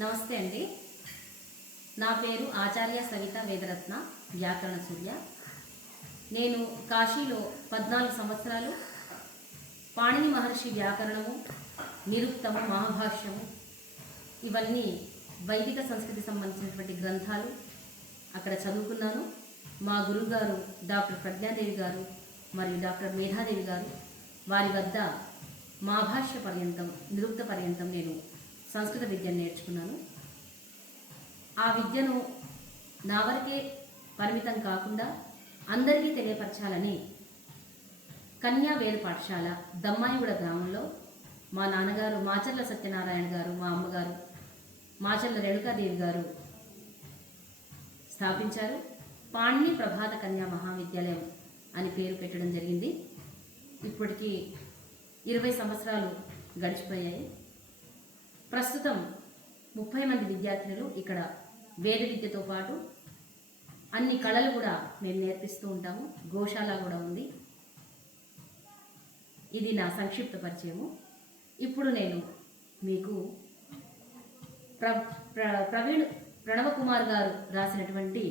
నమస్తే అండి. నా పేరు ఆచార్య సవిత వేదరత్న వ్యాకరణ సూర్య. నేను కాశీలో పద్నాలుగు సంవత్సరాలు పాణిని మహర్షి వ్యాకరణము నిరుక్తము మహాభాష్యము ఇవన్నీ వైదిక సంస్కృతి సంబంధించినటువంటి గ్రంథాలు అక్కడ చదువుకున్నాను. మా గురువుగారు డాక్టర్ ప్రజ్ఞాదేవి గారు మరియు డాక్టర్ మేధాదేవి గారు వారి వద్ద మహాభాష్య పర్యంతం నిరుక్త పర్యంతం నేను సంస్కృత విద్యను నేర్చుకున్నాను. ఆ విద్యను నా వరకే పరిమితం కాకుండా అందరికీ తెలియపరచాలని కన్యా వేరు పాఠశాల దమ్మాయిగూడ గ్రామంలో మా నాన్నగారు మాచర్ల సత్యనారాయణ గారు మా అమ్మగారు మాచర్ల రేణుకాదేవి గారు స్థాపించారు. పాణి ప్రభాత కన్యా మహావిద్యాలయం అని పేరు పెట్టడం జరిగింది. ఇప్పటికీ ఇరవై సంవత్సరాలు గడిచిపోయాయి. ప్రస్తుతం ముప్పై మంది విద్యార్థులు ఇక్కడ వేద విద్యతో పాటు అన్ని కళలు కూడా మేము నేర్పిస్తూ ఉంటాము. గోశాల కూడా ఉంది. ఇది నా సంక్షిప్త పరిచయము. ఇప్పుడు నేను మీకు ప్ర ప్ర ప్రవీణ్ ప్రణవకుమార్ గారు రాసినటువంటి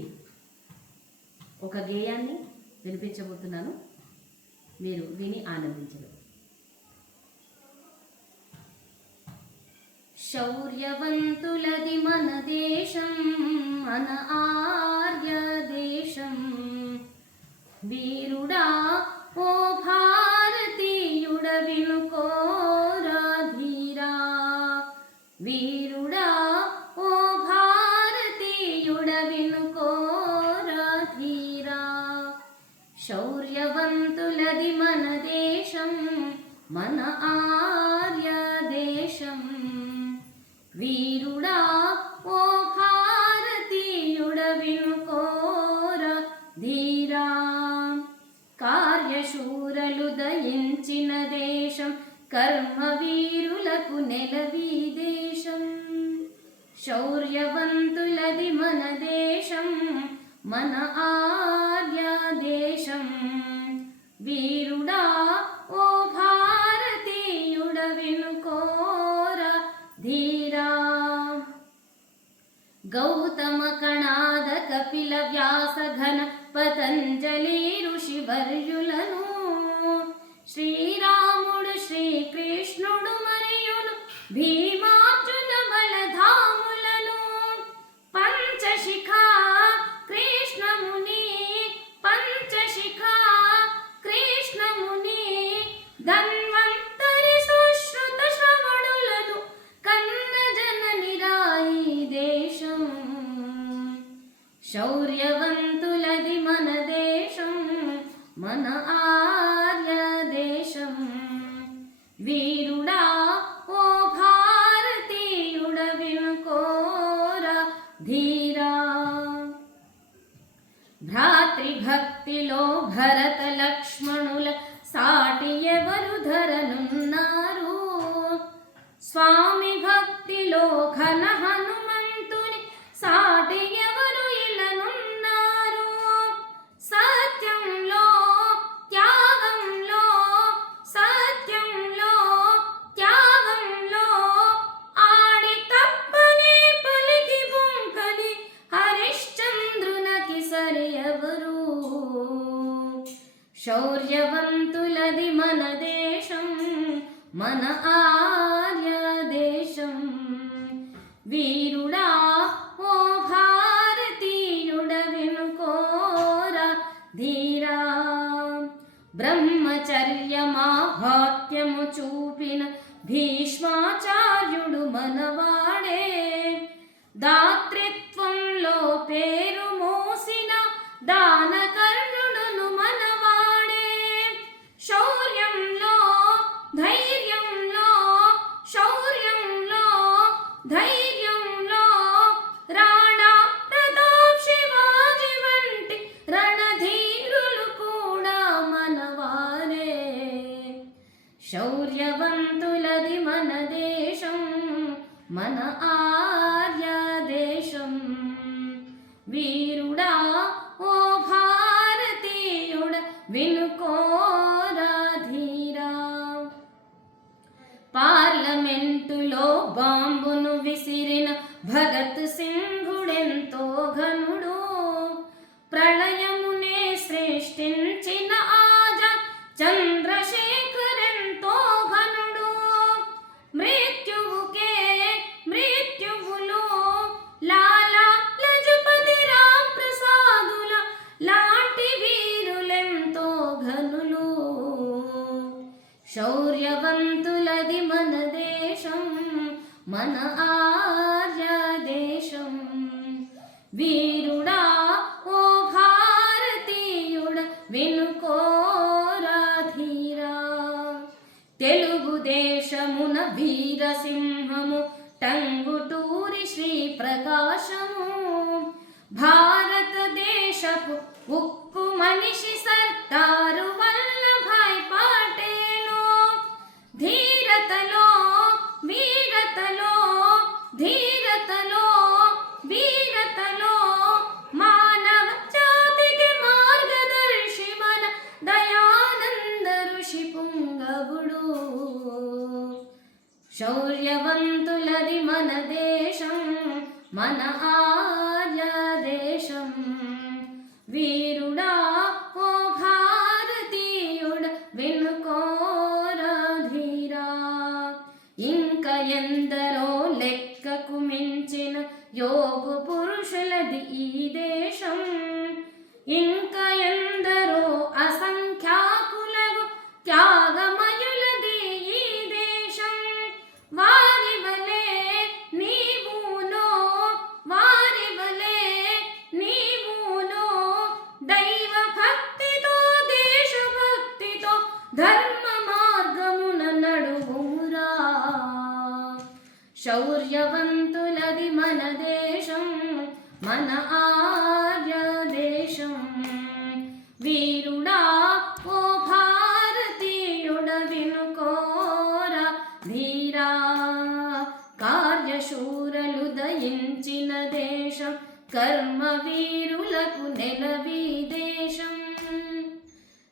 ఒక గేయాన్ని వినిపించబోతున్నాను. మీరు విని ఆనందించారు శౌర్యవంతులది మన దేశం మన ఆర్య దేశం. వీరుడా ఓ భారతీయుడ వినుకోరా ధీరా. వీరుడా ఓ భారతీయుడ వినుకోరా ధీరా. శౌర్యవంతులది మన దేశం మన ఆర్య వీరుడా ఓ భారతీయుడ వినుకోర ధీరా. కార్యశూరలు దయించిన దేశం కర్మ వీరులకు నెలవీ దేశం. శౌర్యవంతులది మన దేశం మన ఆర్య దేశం. వీరుడా ಗೌತಮ ಕಣಾದ ಕಪಿಲ ವ್ಯಾಸ ಘನ ಪತಂಜಲಿ ಋಷಿ ಋಷಿವರ್ಯುಲನು. ಶ್ರೀರಾಮುಡು ಶ್ರೀಕೃಷ್ಣುಡು ಮರಿಯುನು. ಭೀಮ శౌర్యవంతులది మన దేశం మన ఆర్య దేశం. వీరుడా ఓ భారతీయుడ వినుకోర ధీరా. భ్రాతృభక్తిలో భరత లక్ష్మణుల సాటి ఎవరు ధరనున్నారు? స్వామి భక్తిలో ఘనహను మన ఆర్య దేశం. వీరుడా ఓ భారతీయుడ వినుకోర ధీరా. బ్రహ్మచర్య మాహాత్యము చూపిన భీష్మాచార్యుడు మనవా ధైర్యంలో రాణా ప్రతాప్ శివాజీ వంటి రణధీరులు కూడా మనవారే. శౌర్యవంతులది మన దేశం మన ఆర్య దేశం. వీరుడా పార్లమెంటులో బాంబును విసిరిన భగత్ సింహుడెంతో ఘనుడు. ప్రళయమునే సృష్టించిన ఆజ చంద్రశేఖరెంతో ఘనుడు. మృత్యువుకే మృత్యువులో లాలా లజపతి రామ్ ప్రసాదుల లాంటి వీరులెంతో ఘనులు. శౌర్యవంతులది మనది మన ఆర్య దేశం వీరుడా ఓ భారతీయుడ వెనుకోరా ధీరా. తెలుగుదేశమున వీరసింహము టంగుటూరి శ్రీ ప్రకాశము భారతదేశపు ఉక్కు మనిషి సర్దారు వల్ల ధీరతలో వీరతలో మానవ జాతికి మార్గదర్శి మన దయానంద ఋషి పుంగవుడు. శౌర్యవంతులది మన దేశం మన ఆర్య దేశం. వీరుడా ఓ భారతీయుడ వెనుకోరా ధీరా ఇంక ఎందరో లెక్కకు మించిన యోగు పురుషులది ఈ దేశం. శౌర్యవంతులది మన దేశం మన ఆర్య దేశం. వీరుడా ఓ భారతీయుడ వినుకోరా ధీరా. కార్యశూరలు దయించిన దేశం కర్మ వీరులకు నెలవీ దేశం.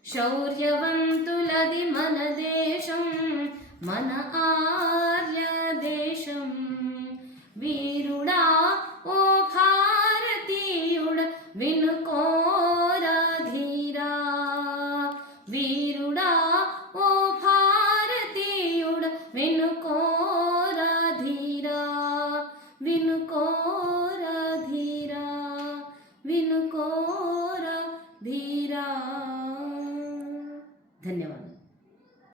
శౌర్యవంతులది మన దేశం మన ఆ